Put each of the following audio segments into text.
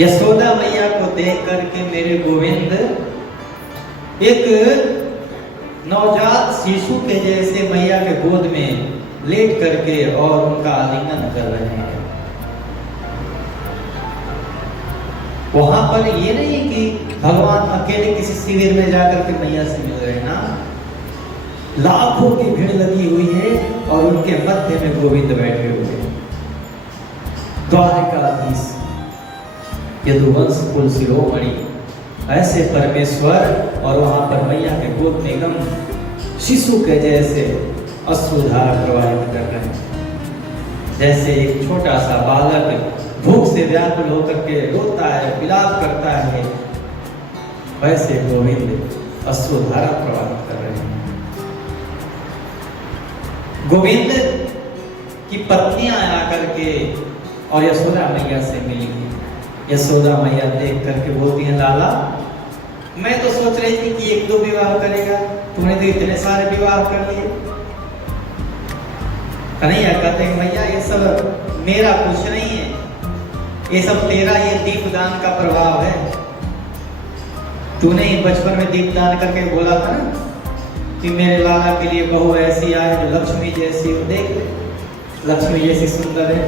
यशोदा मैया को देख करके मेरे गोविंद एक नवजात शिशु के जैसे मैया के गोद में लेट करके और उनका आलिंगन कर रहे हैं। वहां पर ये नहीं कि भगवान अकेले किसी शिविर में जाकर के मैया से मिल रहे हैं ना, लाखों की भीड़ लगी हुई है और उनके मध्य में गोविंद बैठे हुए हैं। द्वारकाधीश यदुवंश कुल शिरोमणि ऐसे परमेश्वर, और वहां पर मैया के गोद में एकदम शिशु के जैसे अश्रुधारा प्रवाहित कर रहे हैं। जैसे एक छोटा सा बालक भूख से व्याकुल होकर के रोता है, विलाप करता है, वैसे गोविंद अश्रुधारा प्रवाहित कर रहे हैं। गोविंद की पत्नियां आकर के और यशोदा मैया से मिली। यशोदा मैया देख करके बोलती हैं, लाला मैं तो सोच रही थी कि 1-2 विवाह करेगा, तूने तो इतने सारे विवाह कर लिए। कन्हैया कहते हैं, मैया ये सब मेरा कुछ नहीं है, ये सब तेरा ये दीपदान का प्रभाव है। तूने ही बचपन में दीपदान करके बोला था ना कि मेरे लाला के लिए बहू ऐसी आए जो लक्ष्मी जैसी हो। देख लक्ष्मी जैसी सुंदर है,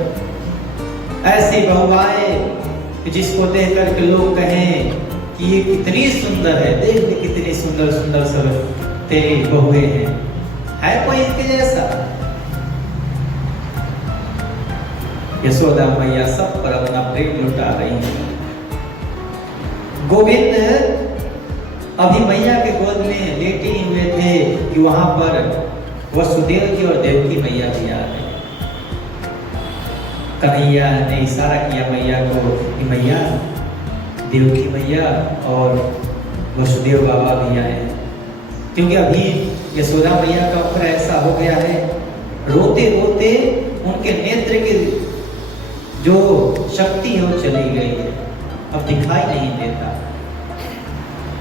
ऐसी बहू आए कि जिसको देख करके लोग कहें कि ये कितनी सुंदर है, देख कितनी सुंदर सुंदर सब तेरी बहुएं हैं, है कोई इनके जैसा। यशोदा मैया सब पर अपना प्रेम लुटा रही है। गोविंद अभी मैया के गोद में लेटे हुए थे कि वहां पर वसुदेव जी और देवकी मैया भी आ गए। कन्हैया ने इशारा किया मैया को कि मैया देवकी मैया और वसुदेव बाबा भी आए, क्योंकि अभी यशोदा मैया का उम्र ऐसा हो गया है, रोते रोते उनके नेत्र की जो शक्ति है वो चली गई है, अब दिखाई नहीं देता।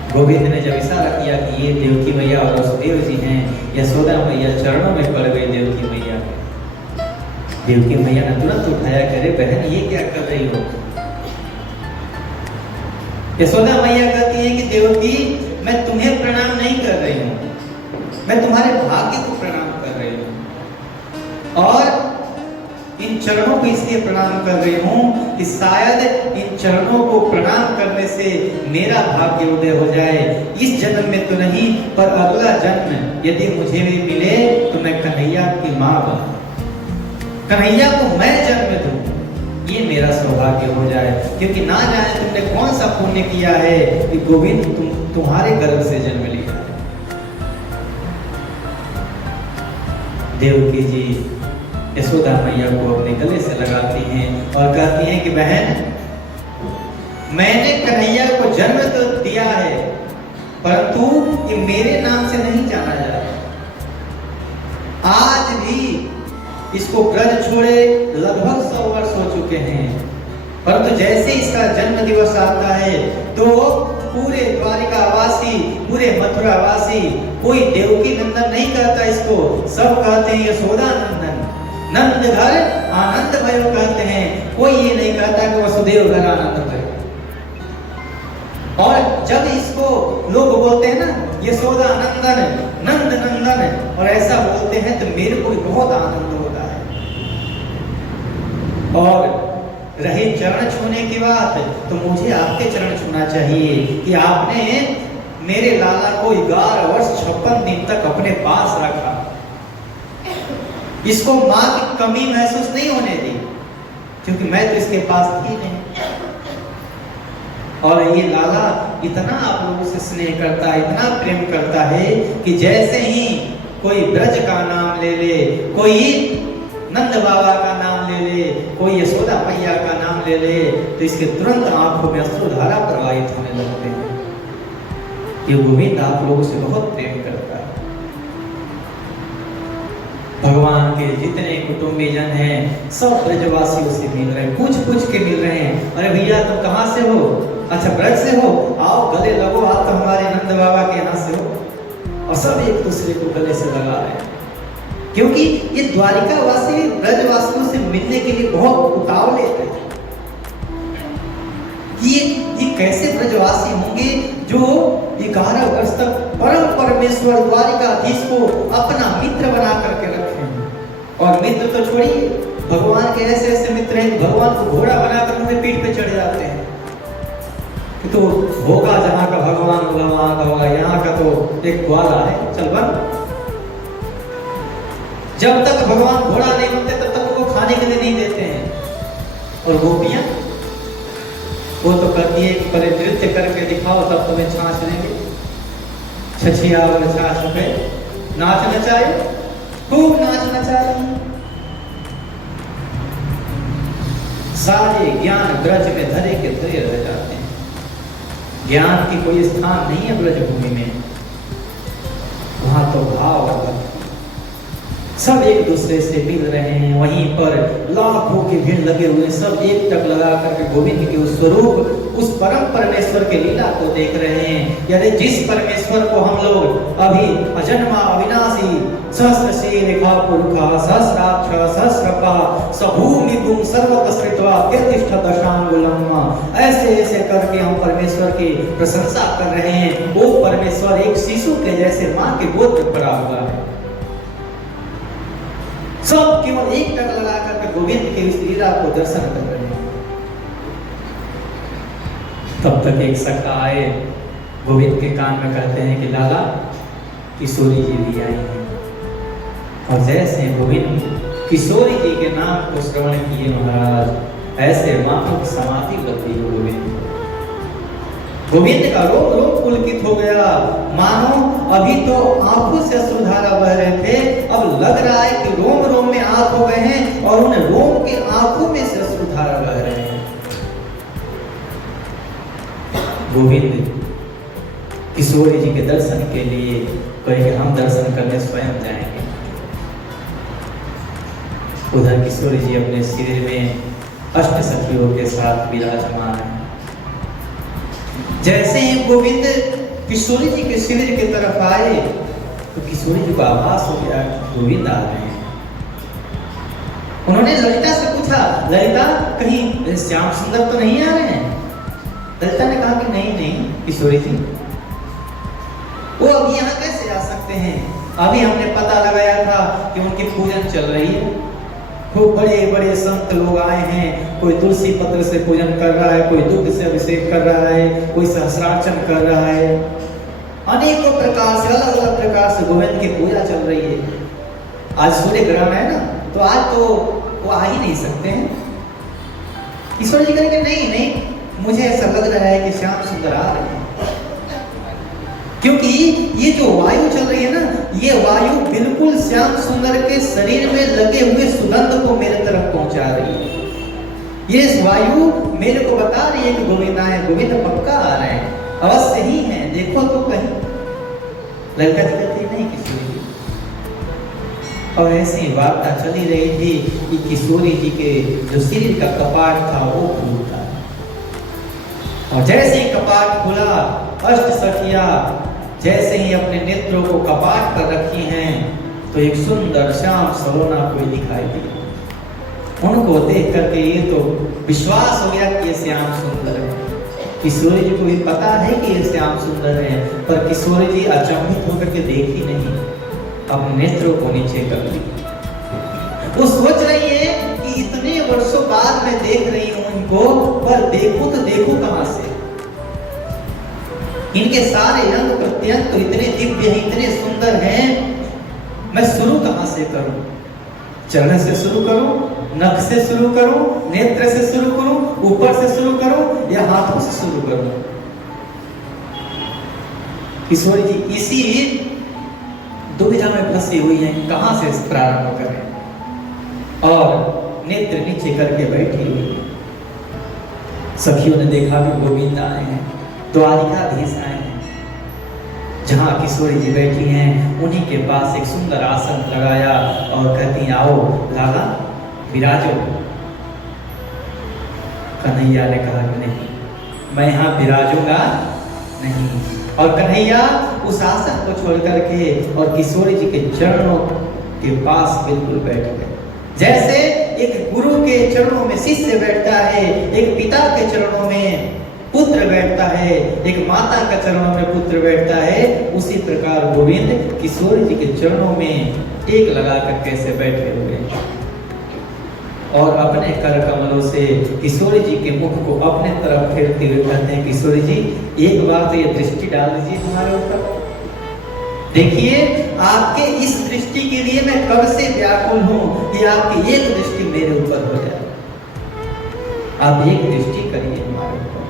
गोविंद ने जब इशारा किया कि ये देवकी मैया और वसुदेव जी हैं, यशोदा मैया चरणों में पड़ गई देवकी मैया। देवकी मैया ने तुरंत उठाया, करे बहन ये क्या कर रही हो। यशोदा मैया कहती है कि देवकी मैं तुम्हें प्रणाम नहीं कर रही हूँ, मैं तुम्हारे भाग्य को प्रणाम कर रही हूँ, और इन चरणों को इसलिए प्रणाम कर रही हूँ कि शायद इन चरणों को प्रणाम करने से मेरा भाग्य उदय हो जाए। इस जन्म में तो नहीं, पर अगला जन्म यदि मुझे भी मिले तो मैं कन्हैया की माँ बनूं, कन्हैया को मैं जन्म दूं, ये मेरा सौभाग्य हो जाए। क्योंकि ना जाने तुमने कौन सा पुण्य किया है कि गोविंद तुम्हारे गर्भ से जन्म लिया। देवकी जी यशोदा मैया को अपने गले से लगाती हैं और कहती हैं कि बहन मैंने कन्हैया को जन्म तो दिया है, परंतु ये मेरे नाम से नहीं जाना जाता। आज भी इसको ब्रज छोड़े लगभग 100 वर्ष हो चुके हैं, परंतु जैसे इसका जन्म दिवस आता है तो पूरे द्वारिकावासी, पूरे मथुरावासी कोई देवकी नंदन नहीं कहता इसको, सब कहते हैं यशोदा नंदन, नंद घर आनंद भयो कहते हैं। कोई ये नहीं कहता कि वसुदेव घर आनंद भयो। और जब इसको लोग बोलते हैं ना यशोदा नंदन, नंद नंदन, और ऐसा बोलते हैं तो मेरे को भी बहुत आनंद होता है। और रही चरण छूने की बात, तो मुझे आपके चरण छूना चाहिए कि आपने मेरे लाला को 11 वर्ष 56 दिन तक अपने पास रखा, इसको माँ की कमी महसूस नहीं होने दी, क्योंकि मैं तो इसके पास थी नहीं। और ये लाला इतना आप लोगों से स्नेह करता है, इतना प्रेम करता है कि जैसे ही कोई ब्रज का नाम ले ले, कोई नंद बाबा का नाम ले ले, कोई यशोदा मैया का नाम ले ले, तो इसके तुरंत आंखों में अश्रुधारा प्रवाहित होने लगते हैं। ये गोविंद आप लोगों से बहुत प्रेम करता है। भगवान के जितने कुटुंबी जन हैं सब ब्रजवासियों से मिल रहे हैं, पूछ के मिल रहे हैं। अरे भैया तुम कहाँ से हो? अच्छा ब्रज से हो, आओ गले लगो, आप तो हमारे नंद बाबा के यहाँ से हो। और सब एक दूसरे को गले से लगा रहे हैं, क्योंकि ये द्वारिकावासी ब्रजवासियों से मिलने के लिए बहुत उतावले थे। कि ये कैसे ब्रजवासी होंगे जो 11 वर्ष तक परम परमेश्वर द्वारिकाधीश को अपना मित्र बना करके रखे हैं। और मित्र तो छोड़िए, भगवान के ऐसे ऐसे मित्र हैं, भगवान को घोड़ा बनाकर उनके पीठ पे चढ़ जाते हैं कि तो होगा जहां का भगवान होगा वहां का होगा, यहाँ का तो एक ग्वाला है, चल बन। जब तक भगवान घोड़ा नहीं बनते तब तक उनको खाने के लिए नहीं देते हैं। और गोपियां वो तो कहती है कि पहले नृत्य करके दिखाओ तब तुम्हें छाछ देंगे। छछिया और छाछ पे नाच नचाए, खूब नाच नचाए। सारे ज्ञान ब्रज में धरे के धरे रह जाते हैं। ज्ञान की कोई स्थान नहीं है ब्रजभूमि में, वहां तो भाव और भक्ति, सब एक दूसरे से मिल रहे हैं। वहीं पर लाखों की भीड़ लगे हुए, सब एक टक लगा करके गोविंद के उस स्वरूप, उस परम परमेश्वर के लीला को देख रहे हैं। यानी जिस परमेश्वर को हम लोग अभी अजन्मा अविनाशी सहस्रशील पुरुषा सहस्राक्ष सहस्रपा सभूमि गुम सर्वतस्त्वा प्रतिष्ठ दशांगुलम, ऐसे ऐसे करके हम परमेश्वर की प्रशंसा कर रहे हैं। वो परमेश्वर एक शिशु के जैसे मां के गोद में पड़ा हुआ है। सब केवल एक टक लगा करके गोविंद के इस लीला को दर्शन कर रहे हैं। तब तक एक सखा आए, गोविंद के कान में कहते हैं कि लाला किशोरी जी भी आई हैं। और जैसे गोविंद किशोरी जी के नाम को श्रवण किए महाराज, ऐसे मानो समाधि लगती हो गोविंद का रोम रोम पुलकित हो गया। मानो अभी तो आंखों से अश्रुधारा बह रहे थे, अब लग रहा है कि रोम रोम में आंख हो गए हैं और उन रोम के आंखों में से अश्रुधारा बह रहे हैं। गोविंद किशोरी जी के दर्शन के लिए कहे हम दर्शन करने स्वयं जाएंगे। उधर किशोरी जी अपने शिविर में अष्ट सखियों के साथ विराजमान है। जैसे ही गोविंद किशोरी जी के शिविर की तरफ आए तो किशोरी जी को आभास हो गया गोविंद आ रहे हैं। उन्होंने ललिता से पूछा, ललिता कहीं श्याम सुंदर तो नहीं आ रहे हैं? ललिता ने कहा कि नहीं नहीं किशोरी जी, वो अभी यहाँ कैसे आ सकते हैं? अभी हमने पता लगाया था कि उनकी पूजन चल रही है, खूब बड़े बड़े संत लोग आए हैं, कोई तुलसी पत्र से पूजन कर रहा है, कोई दुग्ध से अभिषेक कर रहा है, कोई सहस्रार्चन कर रहा है, अनेकों प्रकार से अलग अलग प्रकार से गोविंद की पूजा चल रही है। आज सूर्य ग्रहण है ना, तो आज तो वो आ ही नहीं सकते हैं। ईश्वर जी कहेंगे नहीं नहीं, मुझे ऐसा लग रहा है कि श्याम सुंदर आ रहे हैं, क्योंकि ये जो वायु चल रही है ना, ये वायु बिल्कुल श्याम सुंदर के शरीर में लगे हुए सुगंध को मेरे तरफ पहुंचा रही है। ये वायु मेरे को बता रही है कि गोविंद आए, गोविंद पक्का आ रहे हैं, अवश्य ही हैं, देखो तो कहीं। लड़का कहती नहीं किशोरी जी। और ऐसी वार्ता चली रही थी कि किशोरी जी के जो शरीर का कपाट था वो खुलता, और जैसे ही कपाट खुला, अष्ट सखिया जैसे ही अपने नेत्रों को कपाट पर रखी हैं, तो एक सुंदर श्याम सलोना कोई दिखाई दिया। उनको देख करके ये तो विश्वास हो गया कि ये श्याम सुंदर है। किशोरी जी को भी पता है कि ये श्याम सुंदर है, पर किशोरी जी अचंभित होकर के देखी नहीं, अपने नेत्रों को नीचे कर ली। वो सोच रही है कि इतने वर्षों बाद मैं देख रही हूं इनको, पर देखूं तो देखूं कहां से? इनके सारे अंग प्रत्यंग तो इतने दिव्य हैं, इतने सुंदर हैं, मैं शुरू कहां से करूं? चरण से शुरू करूं, नख से शुरू करूं, नेत्र से शुरू करूं, ऊपर से शुरू करूं या हाथों से शुरू करूं? किशोरी जी इसी दुविधा में फंसी हुई हैं, कहां से प्रारंभ करें, और नेत्र नीचे करके बैठी हुई है। सखियों ने देखा कि गोविंद आए हैं, द्वारिकाधीश आए हैं। जहां किशोरी जी बैठी हैं उन्हीं के पास एक सुंदर आसन लगाया और कहती आओ लाला विराजो। कन्हैया ने कहा कि नहीं, मैं यहाँ विराजूंगा नहीं। और कन्हैया उस आसन को छोड़ करके और किशोरी जी के चरणों के पास बिल्कुल बैठ गए, जैसे एक गुरु के चरणों में शिष्य बैठता है, एक पिता के चरणों में पुत्र बैठता है, एक माता के चरणों में पुत्र बैठता है, उसी प्रकार गोविंद किशोर जी के चरणों में एक लगा कर कैसे बैठे हुए और अपने कर कमलों से किशोर जी के मुख को अपने तरफ फेरते हुए कहते हैं, किशोर जी एक बार तो ये दृष्टि डाल दीजिए हमारे ऊपर। देखिए आपके इस दृष्टि के लिए मैं कब से व्याकुल हूं कि आपकी एक दृष्टि मेरे ऊपर हो जाए। आप एक दृष्टि करिए हमारे ऊपर।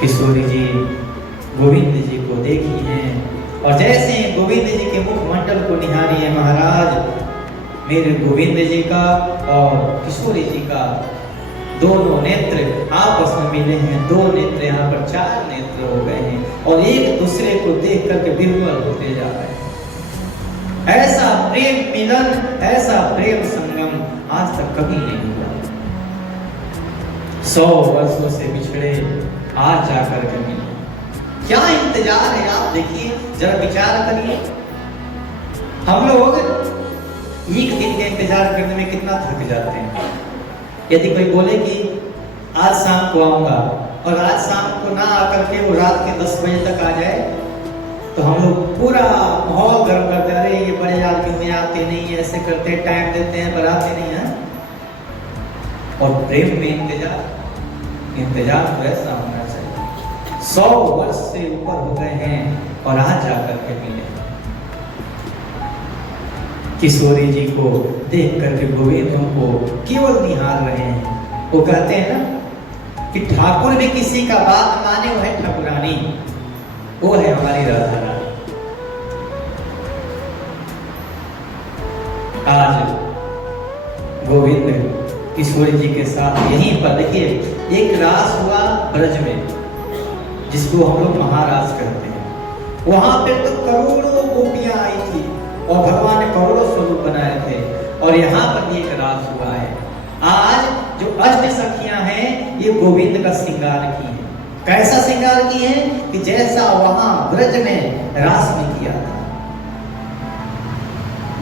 किशोरी जी गोविंद जी को देखी हैं और जैसे गोविंद जी के मुखमंडल को निहारी है महाराज, मेरे गोविंद जी का और किशोरी जी का दोनों नेत्र आपस में मिले हैं। दो नेत्र यहाँ पर चार नेत्र हो गए हैं और एक दूसरे को देख करके विह्वल होते जा रहे हैं। ऐसा प्रेम मिलन, ऐसा प्रेम संगम आज तक कभी नहीं हुआ। 100 वर्षों से बिछड़े आज जाकर के मिले। क्या इंतजार है आप देखिए, जरा विचार करिए। हम लोग एक दिन के इंतजार करने में कितना थक जाते हैं। यदि कोई बोले कि आज शाम को आऊंगा और आज शाम को ना आकर के वो रात के 10 बजे तक आ जाए, तो हम लोग पूरा माहौल गर्म करते, अरे ये बड़े आदमी आते नहीं, ऐसे करते, टाइम देते हैं पर आते नहीं है। और प्रेम में इंतजार तो ऐसा होना चाहिए। 100 वर्ष से ऊपर हो गए हैं और आज जाकर के मिले। किशोरी जी को देख करके गोविंद उनको केवल निहार रहे हैं। वो कहते हैं ना कि ठाकुर भी किसी का बात माने, वो है ठाकुरानी, वो है हमारी राधा रानी। आज गोविंद किशोरी जी के साथ यहीं पर देखिए एक रास हुआ ब्रज में, जिसको हम लोग महाराज कहते हैं। वहां पे तो करोड़ों गोपियां आई थी और भगवान ने करोड़ों स्वरूप बनाए थे और यहाँ पर भी एक रास हुआ है। आज जो अष्ट सखियां हैं ये गोविंद का श्रृंगार की हैं। कैसा श्रृंगार की हैं कि जैसा वहां ब्रज में रास में किया था।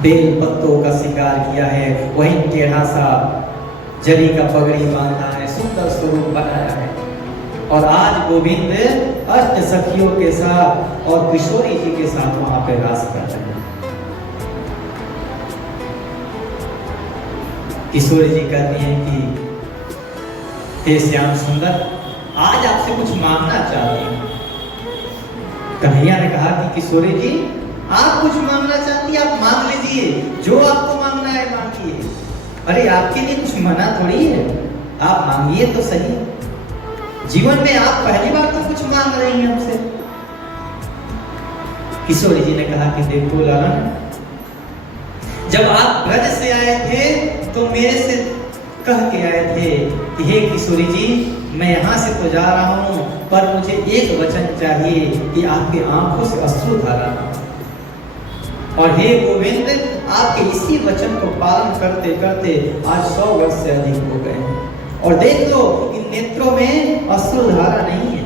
बेल पत्तों का श्रृंगार किया है, वहीं टेढ़ा सा जरी का पगड़ी बांधा है, सुंदर स्वरूप बनाया है। और आज गोविंद अष्ट सखियों के साथ और किशोरी जी के साथ वहां पे रास कर रहे हैं। किशोरी जी कहती हैं कि हे श्याम सुंदर, आज आपसे कुछ मांगना चाहती हूँ। कन्हैया ने कहा कि किशोरी जी आप कुछ मांगना चाहती हैं, आप मांग लीजिए, जो आपको मांगना है मांगिए। अरे आपके लिए कुछ मना थोड़ी है, आप मांगिए तो सही। जीवन में आप पहली बार तो कुछ मांग रही हैं हमसे। किशोरी जी ने कहा कि देखो लालन, जब आप ब्रज से आए थे तो मेरे से कह के आए थे कि हे किशोरी जी, मैं यहाँ से तो जा रहा हूँ पर मुझे एक वचन चाहिए कि आपकी आंखों से अश्रु धारा ना। और हे गोविंद, आपके इसी वचन को पालन करते करते आज 100 वर्ष से अधिक हो गए हैं और देख लो इन नेत्रों में अश्रु धारा नहीं है।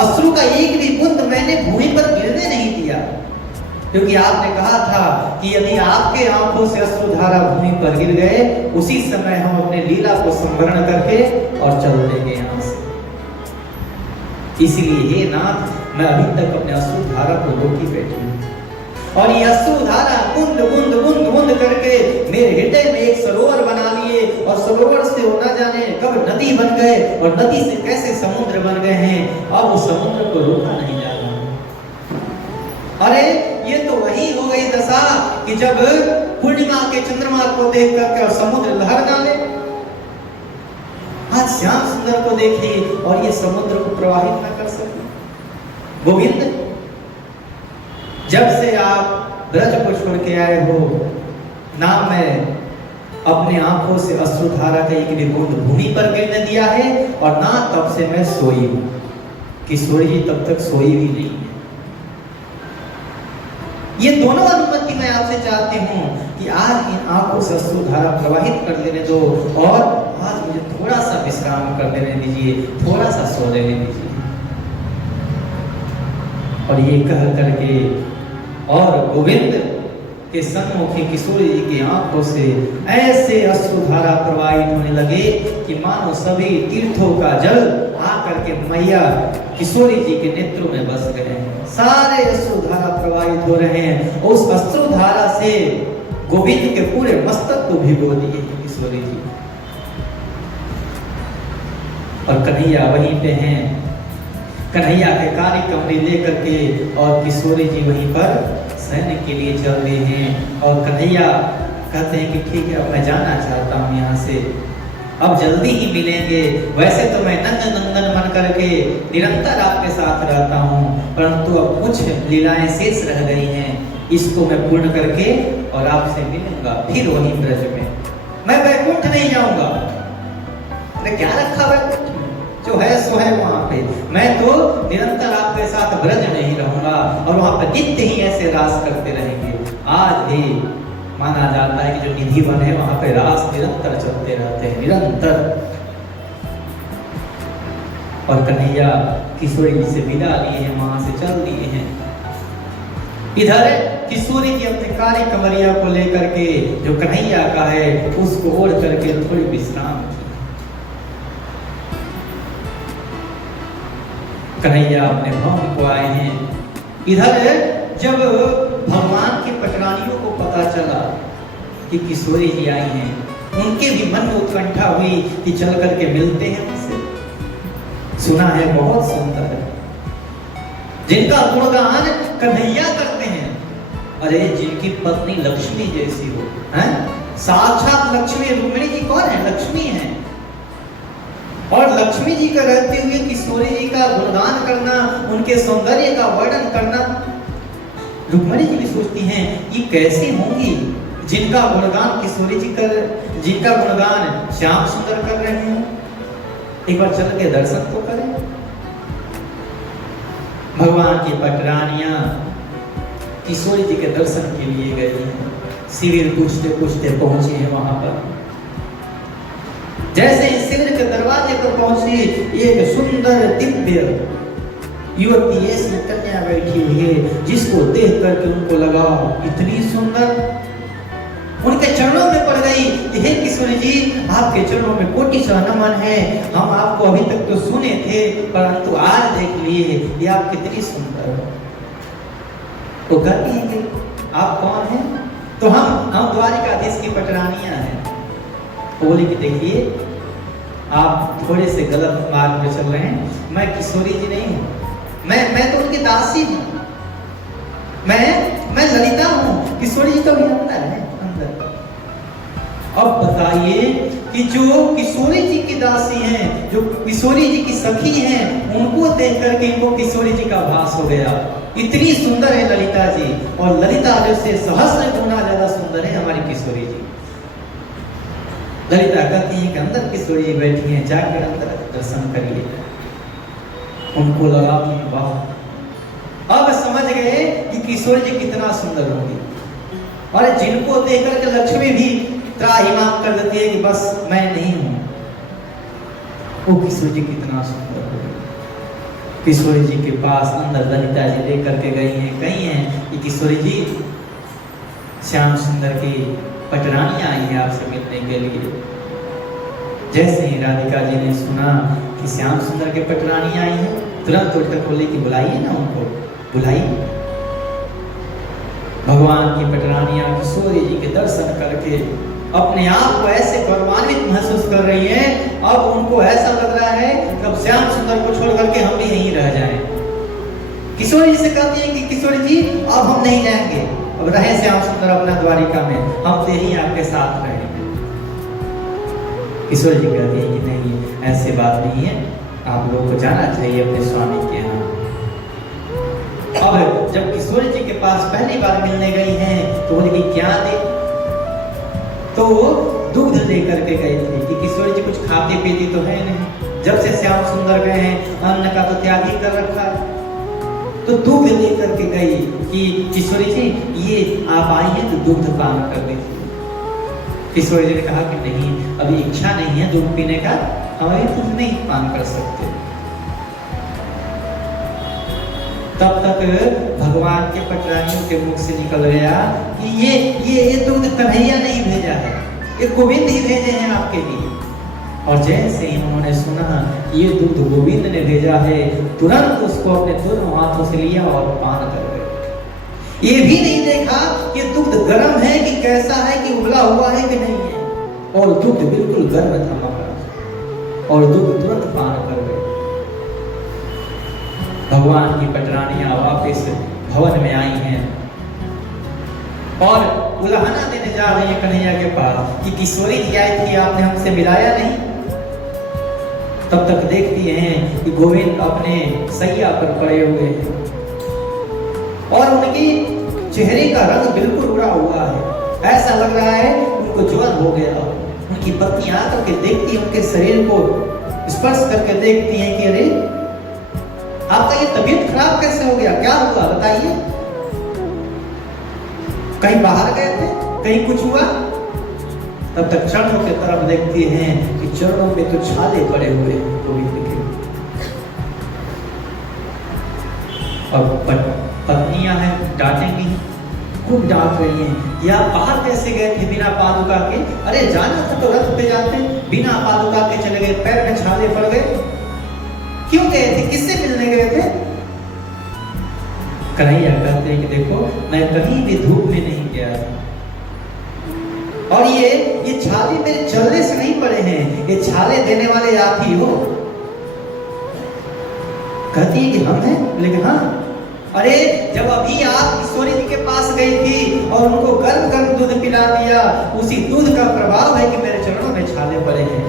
अश्रु का एक भी बूंद मैंने भूमि पर गिरने नहीं दिया, क्योंकि आपने कहा था कि यदि आपके आंखों से अश्रुधारा भूमि पर गिर गए, उसी समय हम अपने लीला को संवरण करके और चल देंगे यहाँ से। इसलिए हे नाथ, मैं अभी तक अपने अश्रुधारा को रोकी बैठी हूँ और ये अश्रुधारा बूंद बूंद बूंद बूंद करके मेरे हृदय में एक सरोवर बना लिए और सरोवर से वो न जाने कब नदी बन गए और नदी से कैसे समुद्र बन गए हैं। अब उस समुद्र को रोका नहीं जा रहा। अरे ये तो वही हो गई दशा कि जब पूर्णिमा के चंद्रमा को देख करके और समुद्र लहर डाले। आज श्याम सुंदर को देखे और ये समुद्र को प्रवाहित न कर सके। गोविंद, जब से आप ब्रज को छोड़ के आए हो, ना मैं अपने आंखों से अश्रुधारा का एक भी बूंद भूमि पर गिरने दिया है और ना तब से मैं सोई हूं। किशोरी जी तब तक सोई भी नहीं है। ये दोनों अनुमति मैं आपसे चाहती हूँ कि आज इन आंखों से अश्रुधारा प्रवाहित कर लेने दो और आज मुझे थोड़ा सा विश्राम कर लेने दीजिए, थोड़ा सा सो लेने दीजिए। और ये कह करके और गोविंद के सन्मुख किशोरी जी की आंखों से ऐसे अश्रुधारा प्रवाहित होने लगे कि मानो सभी तीर्थों का जल आकर के मैया किशोरी जी के नेत्रों में बस गए हैं। सारे अश्रुधारा प्रवाहित हो रहे हैं। उस अश्रुधारा से गोविंद के पूरे मस्तक को भिगो दिए किशोरी जी। और कन्हैया वहीं पे हैं, कन्हैया के काली कमरी लेकर के और किशोरी जी वहीं पर सहने के लिए चल रहे हैं। और कन्हैया कहते हैं कि ठीक है, अब मैं जाना चाहता हूँ यहाँ से, अब जल्दी ही मिलेंगे। वैसे तो मैं नंद नंदन बन करके निरंतर आपके साथ रहता हूँ, परंतु अब कुछ लीलाएं शेष रह गई हैं, इसको मैं पूर्ण करके और आपसे मिलूंगा फिर वहीं ब्रज में। मैं वैकुंठ नहीं जाऊंगा। अरे क्या रखा वैकुंठ, जो है सो है वहां पे। मैं तो निरंतर आपके साथ ब्रज में ही रहूंगा और वहां पर नित्य ही ऐसे रास करते रहेंगे। आज भी माना जाता है कि जो निधि वन है वहां पे रास निरंतर चलते रहते हैं, निरंतर। और कन्हैया किशोरी जी से विदा लिए हैं, वहां से चल दिए हैं। इधर किशोरी जी अपने काली कमरिया को लेकर के जो कन्हैया का है उसको ओढ़ करके थोड़ी विश्राम की। कन्हैया अपने भवन को आए हैं। इधर जब भगवान के पटरानियों को पता चला कि किशोरी जी आई हैं, उनके भी मन में उत्कंठा हुई कि चल करके मिलते हैं उनसे। सुना है बहुत सुंदर है, जिनका गुणगान कन्हैया करते हैं। अरे जिनकी पत्नी लक्ष्मी जैसी हो, हैं? साक्षात लक्ष्मी। रुक्मिणी जी कौन है? लक्ष्मी है। और लक्ष्मी जी का रहते हुए किशोरी जी का गुणगान करना, उनके सौंदर्य का वर्णन करना, रुक्मिणी जी भी सोचती हैं ये कैसे होंगी जिनका गुणगान किशोरी जी कर, जिनका गुणगान श्याम सुंदर कर रहे हैं। एक बार चल के दर्शन तो करें। भगवान की पटरानियां किशोरी जी के दर्शन के लिए गई हैं। शिविर पूछते पूछते पहुंचे हैं वहां पर। जैसे शिविर के दरवाजे पर पहुंची, एक सुंदर दिव्य युवती ऐसी कन्या बैठी हुई है, जिसको देख करके उनको लगा इतनी सुंदर, उनके चरणों में पड़ गई। हे किशोरी जी, आपके चरणों में कोटि सा नमन है। हम आपको अभी तक तो सुने थे, परंतु आज देख लिए ये आप कितनी सुंदर हो। तो कहती है कि आप कौन हैं? तो हम द्वारिकाधीश की पटरानियां हैं। बोली कि देखिए आप थोड़े से गलत मार्ग में चल रहे हैं। मैं किशोरी जी नहीं हूँ, मैं तो उनकी दासी हूँ। मैं ललिता हूँ। किशोरी जी तो भी अंदर है, अंदर। अब बताइए कि जो किशोरी जी की दासी हैं, जो किशोरी जी की सखी हैं, उनको देख करके इनको किशोरी जी का भास हो गया। इतनी सुंदर है ललिता जी, और ललिता जो से सहस्र गुना ज्यादा सुंदर है हमारी किशोरी जी। ललिता कहती है कि अंदर किशोरी जी बैठी हैं, जाकर अंदर दर्शन करिए। उनको लगा कि वाह, अब समझ गए कि किशोरी जी कितना सुंदर होंगी। और जिनको देख करके लक्ष्मी भी त्राहिमाम कर देती है कि बस मैं नहीं हूं, वो किशोरी जी कितना सुंदर होगी। किशोरी जी के पास अंदर ललिता जी लेकर करके गई हैं, कही हैं कि किशोरी जी श्याम सुंदर की पटरानियां आई हैं आपसे मिलने के लिए। जैसे ही राधिका जी ने सुना कि श्याम सुंदर के पटरानियां आई हैं, तुरंत उठकर बोली कि बुलाइए ना उनको, बुलाइए। भगवान की पटरानियां किशोरी जी के दर्शन करके अपने आप को ऐसे गौरवान्वित महसूस कर रही हैं। अब उनको ऐसा लग रहा है कि अब श्याम सुंदर को छोड़ करके हम भी यहीं रह जाएं। किशोरी जी से कहती हैं कि किशोरी जी अब हम नहीं जाएंगे, अब रहे श्याम सुंदर अपना द्वारिका में, हम तो यहीं आपके साथ रहेंगे। किशोरी जी कहती है कि नहीं, ऐसी बात नहीं है, आप लोगों को जाना चाहिए अपने स्वामी के यहाँ। अब जब किशोरी जी के पास पहली बार मिलने गई हैं तो बोले कि क्या दे, तो दूध लेकर के गए थे कि किशोरी जी कुछ खाती पीती तो है नहीं, जब से श्याम सुंदर गए हैं अन्न का तो त्याग ही कर रखा है। तो दूध लेकर के गई कि किशोरी जी ये आप आई हैं तो दूध पान कर लीजिए। किशोरी जी ने कहा कि नहीं, अभी इच्छा नहीं है दूध पीने का, हम अभी दूध नहीं पान कर सकते। तब तक भगवान के पटरानियों के मुख से निकल गया कि ये दूध कन्हैया नहीं भेजा है, ये गोविंद ही भेजे हैं आपके लिए। और जैसे ही उन्होंने सुना ये दूध गोविंद ने भेजा है, तुरंत उसको अपने दोनों हाथों से लिया और पान कर गए। ये भी नहीं देखा कि दूध गर्म है कि कैसा है, कि उबला हुआ है कि नहीं है, और दूध बिल्कुल गर्म था महाराज, और दूध तुरंत पान कर गए। भगवान की पटरानियां वापस भवन में आई हैं और उलाहना देने जा रही है कन्हैया के पास कि किशोरी जी आई थी, आपने हमसे मिलाया नहीं। तब तक देखती हैं कि गोविंद अपने सैया पर पड़े हुए हैं और उनकी चेहरे का रंग बिल्कुल उड़ा हुआ है, ऐसा लग रहा है उनको ज्वर हो गया। उनकी पत्नी आकर के देखती है, उनके शरीर को स्पर्श करके देखती हैं कि अरे आपका ये तबीयत खराब कैसे हो गया, क्या हुआ बताइए, कहीं बाहर गए थे, कहीं कुछ हुआ? तब तक चरणों की तरफ देखती हैं कि चरणों में तो छाले पड़े हुए हैं गोविंद के। और पत्नियां हैं, डांटेंगी, खूब डांट रही हैं, या बाहर कैसे गए थे बिना पादुका के? अरे जाना था तो रथ पे जाते, बिना पादुका के चले गए, पैर में छाले पड़ गए, क्यों गए थे, किससे मिलने गए थे? कन्हैया कहते हैं कि देखो मैं कहीं भी धूप में नहीं गया और ये छाले मेरे चलने से नहीं पड़े हैं, ये छाले देने वाले आप ही हो। कहती है कि हम हैं, लेकिन हाँ, अरे जब अभी आप किशोरी जी के पास गई थी और उनको गर्म गर्म दूध पिला दिया, उसी दूध का प्रभाव है कि मेरे चरणों में छाले पड़े हैं।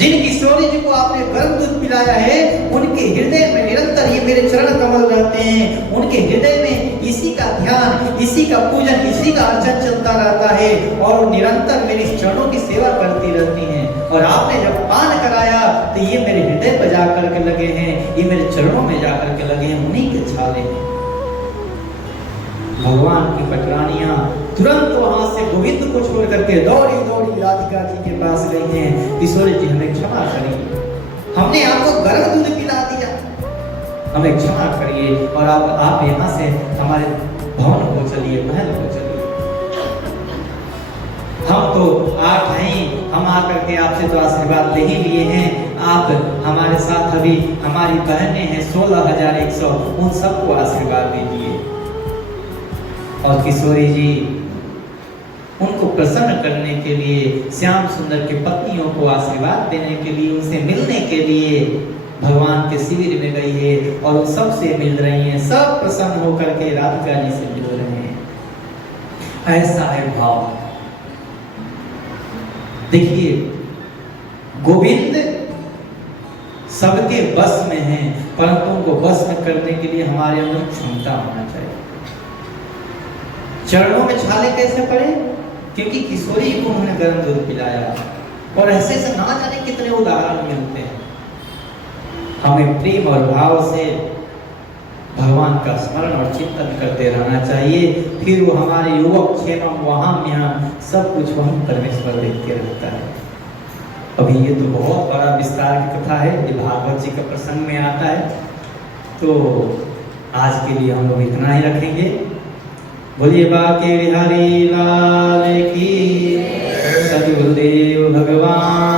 जिन किशोरी जी को आपने गर्म दूध पिलाया है, उनके हृदय में निरंतर ये मेरे चरण कमल रहते हैं, उनके हृदय में इसी का ध्यान, इसी का पूजन, इसी का अर्चन चलता रहता है और निरंतर मेरी चरणों की सेवा करती रहती हैं। और आपने जब पान कराया तो ये मेरे हृदय पर जाकर के लगे हैं, ये मेरे चरणों में जाकर के लगे हैं, उन्हीं के छाले हैं। भगवान की पटरानियां तुरंत वहां से गोविंद को छोड़ करके दौड़ी दौड़ी राधिका जी के पास गई हैं। किशोरी जी हमें क्षमा करिए, हमने आपको गर्म दूध पिला दिया, हमें क्षमा करिए और आप यहाँ से हमारे भवन को चलिए, महल को चलिए। हम तो आप हैं, हम आकर के आपसे तो आशीर्वाद ले ही लिए हैं, आप हमारे साथ अभी हमारी बहनें हैं 16,100, उन सबको आशीर्वाद दीजिए। और किशोरी जी उनको प्रसन्न करने के लिए, श्याम सुंदर की पत्नियों को आशीर्वाद देने के लिए, उनसे मिलने के लिए भगवान के शिविर में गई है और उन सब से मिल रही हैं, सब प्रसन्न होकर के राधिका जी से मिल रहे हैं। ऐसा है भाव। देखिए गोविंद सबके बस में हैं, परंतु उनको बस में करने के लिए हमारे अंदर क्षमता होना चाहिए। चरणों में छाले कैसे पड़े? क्योंकि किशोरी को उन्होंने गर्म दूध पिलाया। और ऐसे से ना जाने कितने उदाहरण मिलते हैं। हमें प्रेम और भाव से भगवान का स्मरण और चिंतन करते रहना चाहिए, फिर वो हमारे युवक क्षेम वहां यहाँ सब कुछ वहीं परमेश्वर देखते रहता है। अभी ये तो बहुत बड़ा विस्तार की कथा है, ये भागवत जी का प्रसंग में आता है, तो आज के लिए हम लोग इतना ही रखेंगे। बोलिए बाके बिहारी लाल की, सदगुरुदेव भगवान